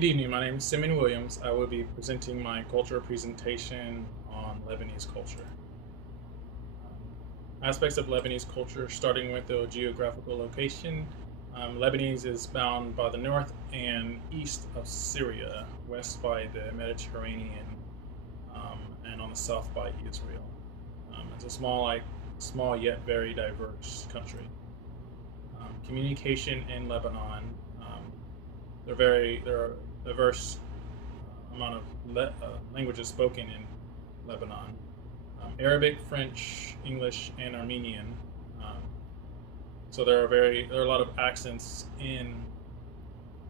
Good evening. My name is Simon Williams. I will be presenting my cultural presentation on Lebanese culture. Aspects of Lebanese culture, starting with the geographical location. Lebanese is bound by the north and east of Syria, west by the Mediterranean, and on the south by Israel. It's a small yet very diverse country. Communication in Lebanon. There are diverse amount of languages spoken in Lebanon: Arabic, French, English, and Armenian. Um, so there are a lot of accents in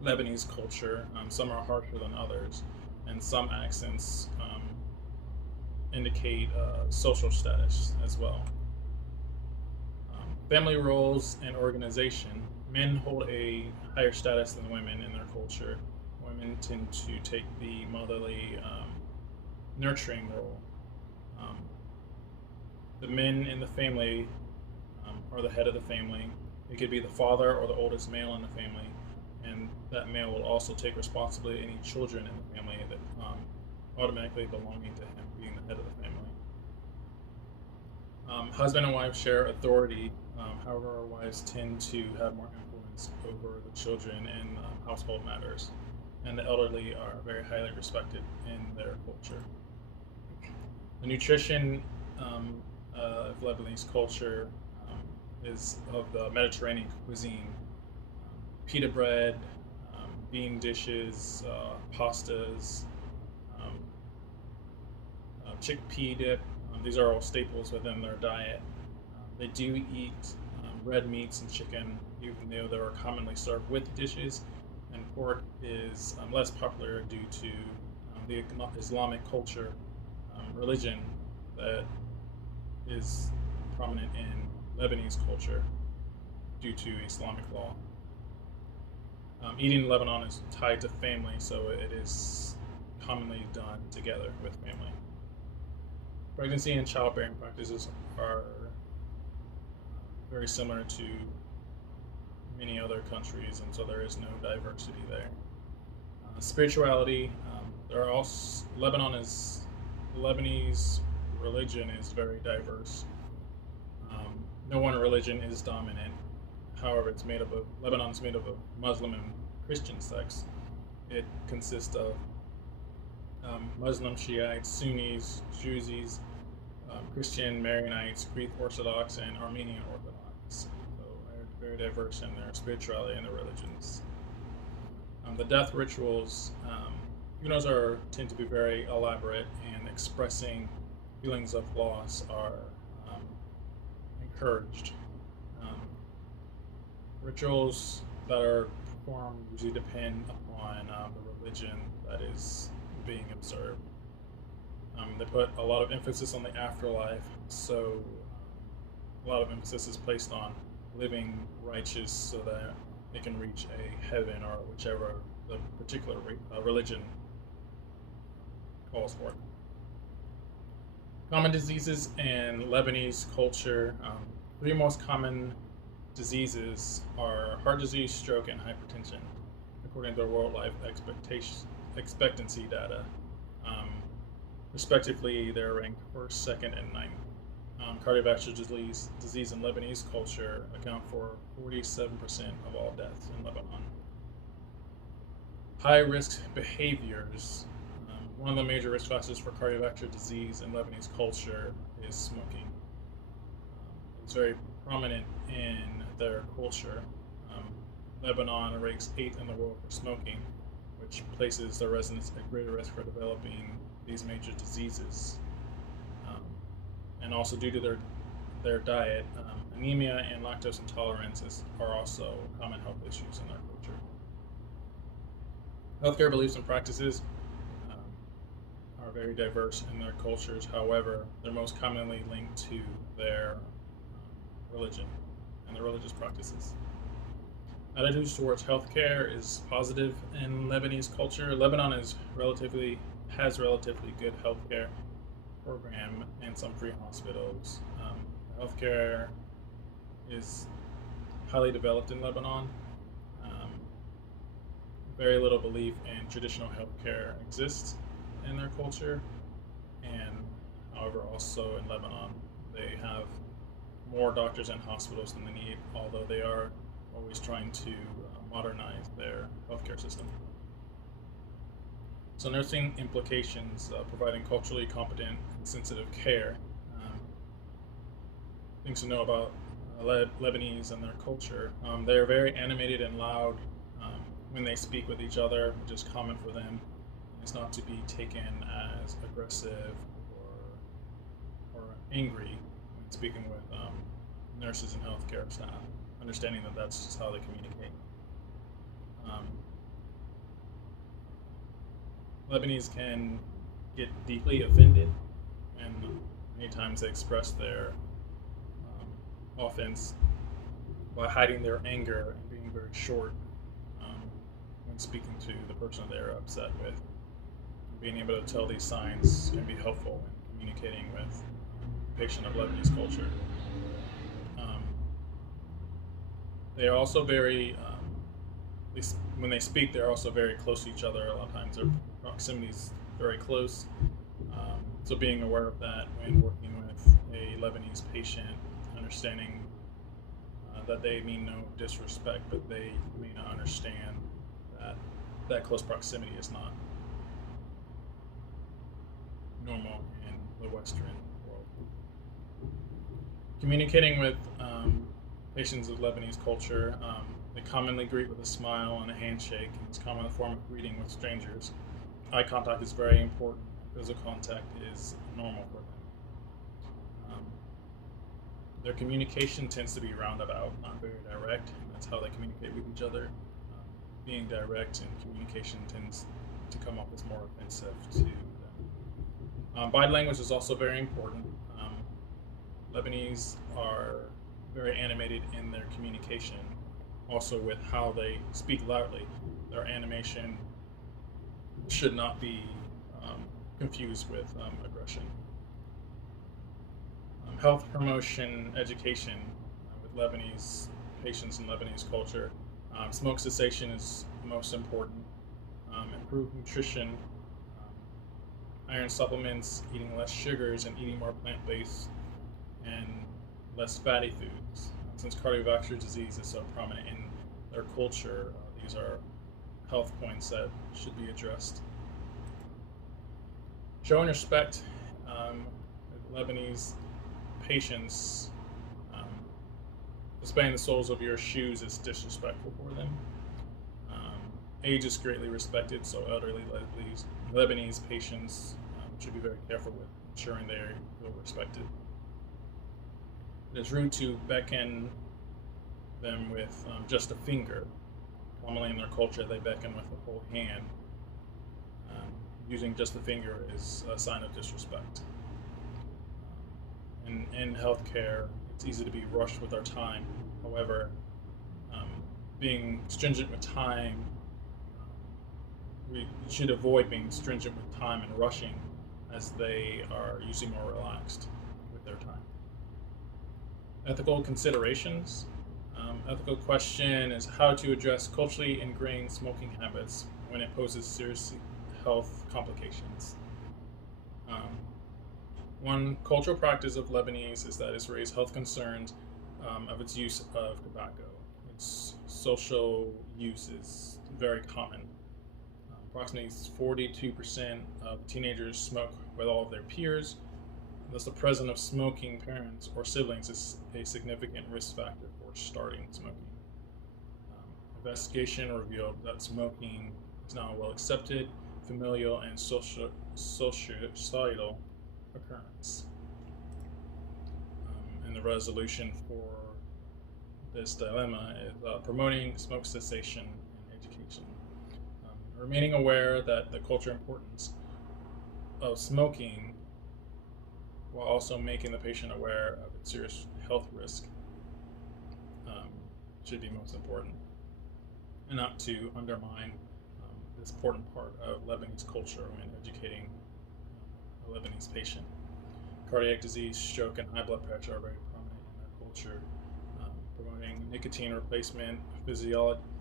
Lebanese culture. Some are harsher than others, and some accents indicate social status as well. Family roles and organization. Men hold a higher status than women in their culture. Women tend to take the motherly, nurturing role. Um, the men in the family are the head of the family. It could be the father or the oldest male in the family, and that male will also take responsibility for any children in the family that automatically belonging to him, being the head of the family. Husband and wife share authority. However, wives tend to have more influence over the children in household matters, and the elderly are very highly respected in their culture. The nutrition of Lebanese culture is of the Mediterranean cuisine: pita bread, bean dishes, pastas, um, chickpea dip. These are all staples within their diet. They do eat red meats and chicken, even though they are commonly served with dishes. And pork is less popular due to the Islamic culture, religion that is prominent in Lebanese culture due to Islamic law. Eating in Lebanon is tied to family, so it is commonly done together with family. Pregnancy and childbearing practices are very similar to many other countries, and so there is no diversity there. Spirituality, there are also Lebanese religion is very diverse. No one religion is dominant. However, Lebanon is made up of Muslim and Christian sects. It consists of Muslim Shiites, Sunnis, Druzes, Christian Maronites, Greek Orthodox, and Armenian Orthodox. So they're very diverse in their spirituality and their religions. The death rituals, funerals tend to be very elaborate, and expressing feelings of loss are encouraged. Um, Rituals that are performed usually depend upon the religion that is being observed. They put a lot of emphasis on the afterlife, so a lot of emphasis is placed on living righteous so that they can reach a heaven or whichever the particular religion calls for. Common diseases in Lebanese culture. Three most common diseases are heart disease, stroke, and hypertension, according to the World Life Expectancy data. Um, Respectively, they're ranked first, second, and ninth. Cardiovascular disease in Lebanese culture account for 47% of all deaths in Lebanon. High risk behaviors. One of the major risk factors for cardiovascular disease in Lebanese culture is smoking. It's very prominent in their culture. Um, Lebanon ranks 8th in the world for smoking, which places their residents at greater risk for developing these major diseases. And also due to their diet, anemia and lactose intolerance are also common health issues in their culture. Healthcare beliefs and practices are very diverse in their cultures. However, they're most commonly linked to their religion and their religious practices. Attitudes towards healthcare is positive in Lebanese culture. Lebanon has relatively good healthcare program and some free hospitals. Healthcare is highly developed in Lebanon. very little belief in traditional healthcare exists in their culture, and however, also in Lebanon, they have more doctors and hospitals than they need, although they are always trying to modernize their healthcare system. So, nursing implications, providing culturally competent and sensitive care. Things to know about Lebanese and their culture. They are very animated and loud when they speak with each other, which is common for them. It's not to be taken as aggressive or angry when speaking with nurses and healthcare staff, understanding that that's just how they communicate. Lebanese can get deeply offended, and many times they express their offense by hiding their anger and being very short when speaking to the person they're upset with. Being able to tell these signs can be helpful in communicating with a patient of Lebanese culture. They are also very, at least when they speak, they're also very close to each other. A lot of times their proximity is very close. So being aware of that when working with a Lebanese patient, understanding that they mean no disrespect, but they may not understand that that close proximity is not normal in the Western world. Communicating with patients of Lebanese culture, they commonly greet with a smile and a handshake, and it's a common form of greeting with strangers. Eye contact is very important. Physical contact is normal for them. Their communication tends to be roundabout, not very direct. That's how they communicate with each other. Being direct and communication tends to come off as more offensive to them. Body language is also very important. Lebanese are very animated in their communication, also with how they speak loudly. Their animation should not be confused with aggression. Health promotion education with Lebanese patients and Lebanese culture. Smoke cessation is most important. Improved nutrition, iron supplements, eating less sugars, and eating more plant-based and less fatty foods. Since cardiovascular disease is so prominent in their culture, these are health points that should be addressed. Showing respect, Lebanese patients, displaying the soles of your shoes is disrespectful for them. Age is greatly respected, so elderly Lebanese patients should be very careful with ensuring they feel respected. It is rude to beckon them with just a finger. Commonly in their culture, they beckon with the whole hand. Using just the finger is a sign of disrespect. In healthcare, it's easy to be rushed with our time. However, being stringent with time, we should avoid being stringent with time and rushing, as they are usually more relaxed with their time. Ethical considerations. Ethical question is how to address culturally ingrained smoking habits when it poses serious health complications. One cultural practice of Lebanese is that it's raised health concerns of its use of tobacco. Its social use is very common. Approximately 42% of teenagers smoke with all of their peers. Thus, the presence of smoking parents or siblings is a significant risk factor for starting smoking. Investigation revealed that smoking is now a well accepted, familial, and societal occurrence. And the resolution for this dilemma is promoting smoke cessation in education. Remaining aware that the cultural importance of smoking while also making the patient aware of its serious health risk should be most important, and not to undermine this important part of Lebanese culture when educating a Lebanese patient. Cardiac disease, stroke, and high blood pressure are very prominent in their culture. Promoting nicotine replacement,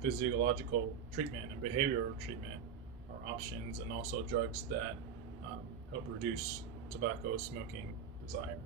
physiological treatment and behavioral treatment are options, and also drugs that help reduce tobacco smoking desire.